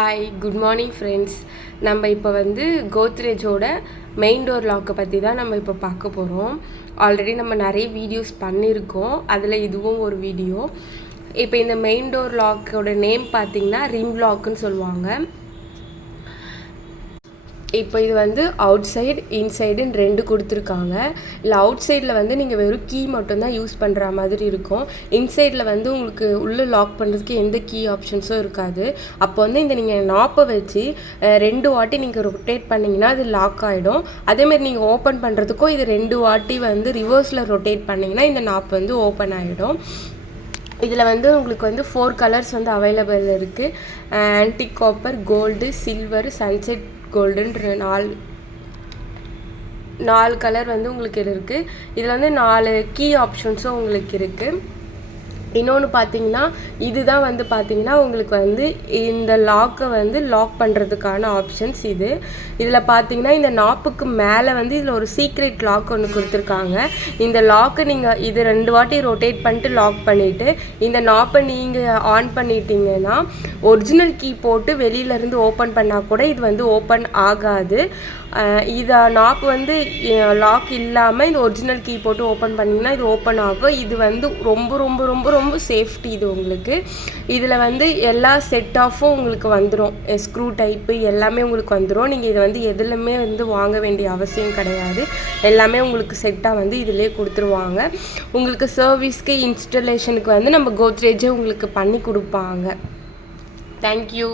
Hi good morning friends. நம்ம இப்போ வந்து கோத்ரேஜோட மெயின் டோர் லாக்கை பற்றி தான் நம்ம இப்போ பார்க்க போகிறோம். ஆல்ரெடி நம்ம நிறைய வீடியோஸ் பண்ணியிருக்கோம், அதில் இதுவும் ஒரு வீடியோ. இப்போ இந்த மெயின் டோர் லாக்கோட நேம் பார்த்திங்கன்னா ரிங் லாக்குன்னு சொல்லுவாங்க. இப்போ இது வந்து அவுட் சைடு இன்சைடுன்னு ரெண்டு கொடுத்துருக்காங்க. இல்லை அவுட் சைடில் வந்து நீங்கள் வெறும் கீ மட்டும்தான் யூஸ் பண்ணுற மாதிரி இருக்கும். இன்சைடில் வந்து உங்களுக்கு உள்ளே லாக் பண்ணுறதுக்கு எந்த கீ ஆப்ஷன்ஸும் இருக்காது. அப்போ வந்து இந்த நீங்கள் நாப்பை வச்சு 2 வாட்டி நீங்கள் ரொட்டேட் பண்ணிங்கன்னா அது லாக் ஆகிடும். அதேமாதிரி நீங்கள் ஓப்பன் பண்ணுறதுக்கும் இது 2 வாட்டி வந்து ரிவர்ஸில் ரொட்டேட் பண்ணிங்கன்னா இந்த நாப் வந்து ஓப்பன் ஆகிடும். இதில் வந்து உங்களுக்கு வந்து 4 கலர்ஸ் வந்து அவைலபிள் இருக்குது. Antique copper, gold, silver, sunset கோல்டுன்ற 4 கலர் வந்து உங்களுக்கு இருக்குது. இதில் வந்து 4 கீ ஆப்ஷன்ஸும் உங்களுக்கு இருக்குது. இன்னொன்று பார்த்தீங்கன்னா இதுதான் வந்து பார்த்தீங்கன்னா உங்களுக்கு வந்து இந்த லாக்கை வந்து லாக் பண்ணுறதுக்கான ஆப்ஷன்ஸ் இதில் பார்த்தீங்கன்னா இந்த நாப்புக்கு மேலே வந்து இதில் ஒரு சீக்ரெட் லாக் ஒன்று கொடுத்துருக்காங்க. இந்த லாக்கை நீங்கள் இது 2 வாட்டி ரொட்டேட் பண்ணிட்டு லாக் பண்ணிவிட்டு இந்த நாப்பை நீங்கள் ஆன் பண்ணிட்டீங்கன்னா ஒரிஜினல் கீ போட்டு வெளியிலேருந்து ஓப்பன் பண்ணால் கூட இது வந்து ஓப்பன் ஆகாது. இதை நாப்பு வந்து லாக் இல்லாமல் இந்த ஒரிஜினல் கீ போட்டு ஓப்பன் பண்ணிங்கன்னா இது ஓப்பன் ஆகும். இது வந்து ரொம்ப ரொம்ப ரொம்ப ரொம்ப சேஃப்டி இது உங்களுக்கு. இதில் வந்து எல்லா செட் ஆஃபும் உங்களுக்கு வந்துடும். ஸ்க்ரூ டைப்பு எல்லாமே உங்களுக்கு வந்துடும். நீங்கள் இதை வந்து எதுலையுமே வந்து வாங்க வேண்டிய அவசியம் கிடையாது. எல்லாமே உங்களுக்கு செட்டாக வந்து இதிலே கொடுத்துருவாங்க. உங்களுக்கு சர்வீஸ்க்கு இன்ஸ்டலேஷனுக்கு வந்து நம்ம கோத்ரேஜே உங்களுக்கு பண்ணி கொடுப்பாங்க. தேங்க்யூ.